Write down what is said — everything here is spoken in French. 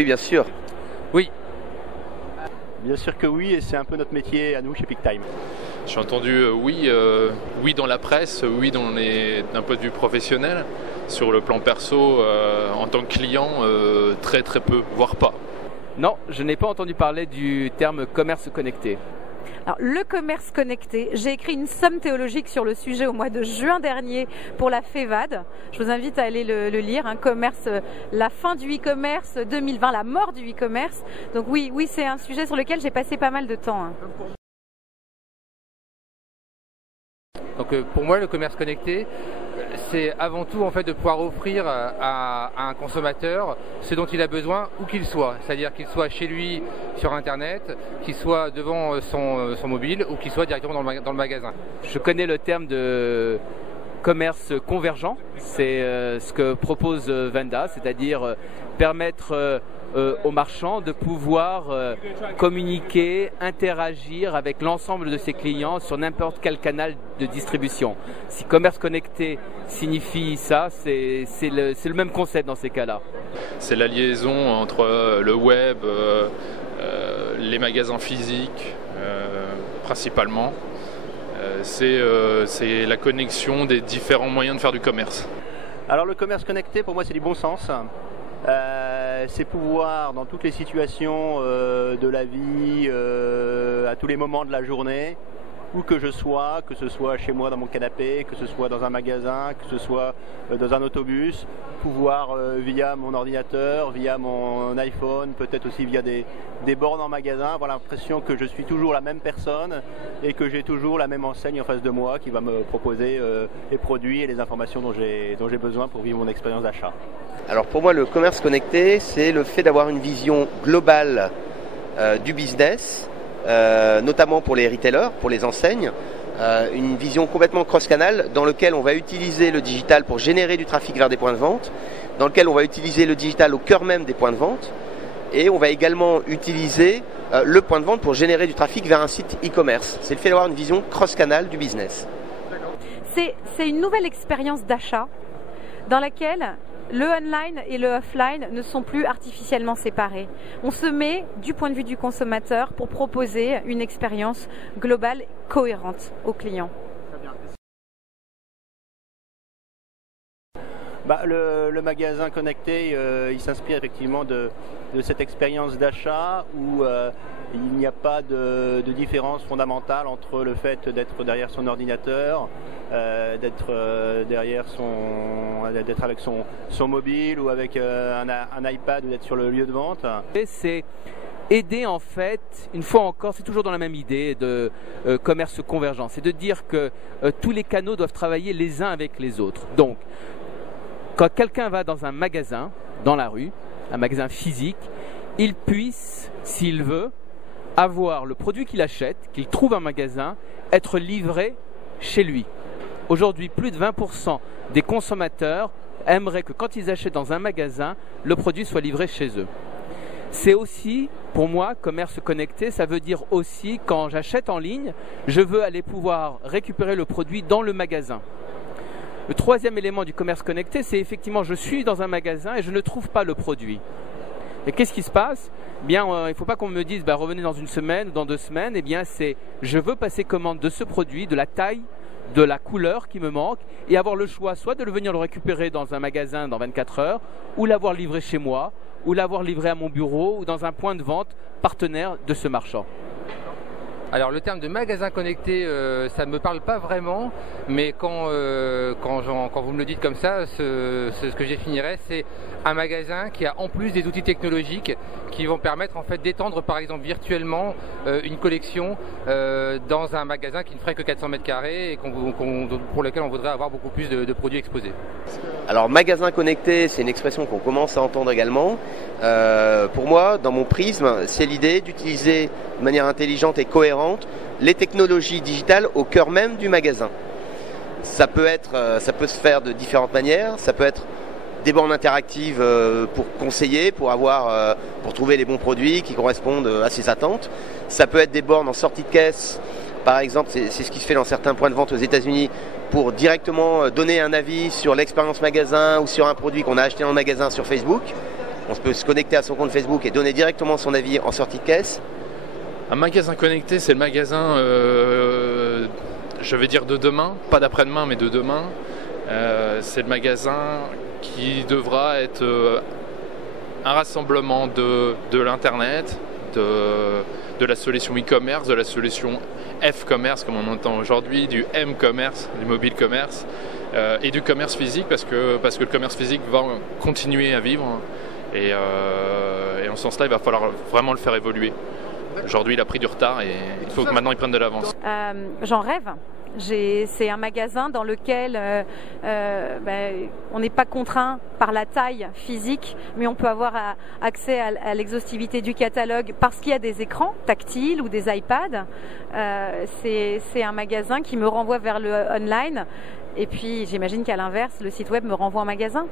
Oui, bien sûr. Oui. Bien sûr que oui, et c'est un peu notre métier à nous chez PeakTime. J'ai entendu oui dans la presse, oui d'un point de vue professionnel. Sur le plan perso, en tant que client, très très peu, voire pas. Non, je n'ai pas entendu parler du terme commerce connecté. Alors, le commerce connecté, j'ai écrit une somme théologique sur le sujet au mois de juin dernier pour la FEVAD. Je vous invite à aller le lire, hein, commerce, la fin du e-commerce 2020, la mort du e-commerce. Donc oui, c'est un sujet sur lequel j'ai passé pas mal de temps. Hein. Donc pour moi, le commerce connecté, c'est avant tout en fait de pouvoir offrir à un consommateur ce dont il a besoin où qu'il soit, c'est-à-dire qu'il soit chez lui sur internet, qu'il soit devant son mobile ou qu'il soit directement dans le magasin. Je connais le terme de commerce convergent, c'est ce que propose Venda, c'est-à-dire permettre aux marchands de pouvoir communiquer, interagir avec l'ensemble de ses clients sur n'importe quel canal de distribution. Si commerce connecté signifie ça, c'est le même concept dans ces cas-là. C'est la liaison entre le web, les magasins physiques principalement. C'est la connexion des différents moyens de faire du commerce. Alors le commerce connecté, pour moi, c'est du bon sens. C'est pouvoir, dans toutes les situations de la vie, à tous les moments de la journée, où que je sois, que ce soit chez moi dans mon canapé, que ce soit dans un magasin, que ce soit dans un autobus, pouvoir via mon ordinateur, via mon iPhone, peut-être aussi via des bornes en magasin, avoir l'impression que je suis toujours la même personne et que j'ai toujours la même enseigne en face de moi qui va me proposer les produits et les informations dont j'ai besoin pour vivre mon expérience d'achat. Alors pour moi, le commerce connecté, c'est le fait d'avoir une vision globale du business, notamment pour les retailers, pour les enseignes, une vision complètement cross-canal dans lequel on va utiliser le digital pour générer du trafic vers des points de vente, dans lequel on va utiliser le digital au cœur même des points de vente, et on va également utiliser le point de vente pour générer du trafic vers un site e-commerce. C'est le fait d'avoir une vision cross-canal du business. C'est une nouvelle expérience d'achat dans laquelle le online et le offline ne sont plus artificiellement séparés. On se met du point de vue du consommateur pour proposer une expérience globale cohérente aux clients. Le magasin connecté, il s'inspire effectivement de cette expérience d'achat où il n'y a pas de différence fondamentale entre le fait d'être derrière son ordinateur, d'être avec son mobile ou avec un iPad ou d'être sur le lieu de vente. C'est aider en fait, une fois encore, c'est toujours dans la même idée de commerce convergent, c'est de dire que tous les canaux doivent travailler les uns avec les autres. Donc, quand quelqu'un va dans un magasin, dans la rue, un magasin physique, il puisse, s'il veut, avoir le produit qu'il achète, qu'il trouve en magasin, être livré chez lui. Aujourd'hui, plus de 20% des consommateurs aimeraient que quand ils achètent dans un magasin, le produit soit livré chez eux. C'est aussi, pour moi, commerce connecté, ça veut dire aussi, quand j'achète en ligne, je veux aller pouvoir récupérer le produit dans le magasin. Le troisième élément du commerce connecté, c'est effectivement, je suis dans un magasin et je ne trouve pas le produit. Et qu'est-ce qui se passe ? Bien, il ne faut pas qu'on me dise revenez dans une semaine ou dans 2 semaines. Eh bien, c'est je veux passer commande de ce produit, de la taille, de la couleur qui me manque et avoir le choix soit de venir le récupérer dans un magasin dans 24 heures ou l'avoir livré chez moi ou l'avoir livré à mon bureau ou dans un point de vente partenaire de ce marchand. Alors le terme de magasin connecté, ça ne me parle pas vraiment, mais quand vous me le dites comme ça, ce que je définirais, c'est un magasin qui a en plus des outils technologiques qui vont permettre en fait d'étendre par exemple virtuellement une collection dans un magasin qui ne ferait que 400 mètres carrés et pour lequel on voudrait avoir beaucoup plus de produits exposés. Alors magasin connecté, c'est une expression qu'on commence à entendre également. Pour moi, dans mon prisme, c'est l'idée d'utiliser de manière intelligente et cohérente les technologies digitales au cœur même du magasin. Ça peut se faire de différentes manières. Ça peut être des bornes interactives pour conseiller, pour trouver les bons produits qui correspondent à ses attentes. Ça peut être des bornes en sortie de caisse. Par exemple, c'est ce qui se fait dans certains points de vente aux États-Unis pour directement donner un avis sur l'expérience magasin ou sur un produit qu'on a acheté en magasin sur Facebook. on peut se connecter à son compte Facebook et donner directement son avis en sortie de caisse. Un magasin connecté, c'est le magasin, je vais dire de demain, pas d'après-demain, mais de demain. C'est le magasin qui devra être un rassemblement de l'Internet, de la solution e-commerce, de la solution F-commerce comme on entend aujourd'hui, du M-commerce, du mobile commerce, et du commerce physique parce que le commerce physique va continuer à vivre et en ce sens-là, il va falloir vraiment le faire évoluer. Aujourd'hui, il a pris du retard et il faut que maintenant il prenne de l'avance. J'en rêve. C'est un magasin dans lequel on n'est pas contraint par la taille physique, mais on peut avoir accès à l'exhaustivité du catalogue parce qu'il y a des écrans tactiles ou des iPads. C'est un magasin qui me renvoie vers le online. Et puis j'imagine qu'à l'inverse, le site web me renvoie en magasin.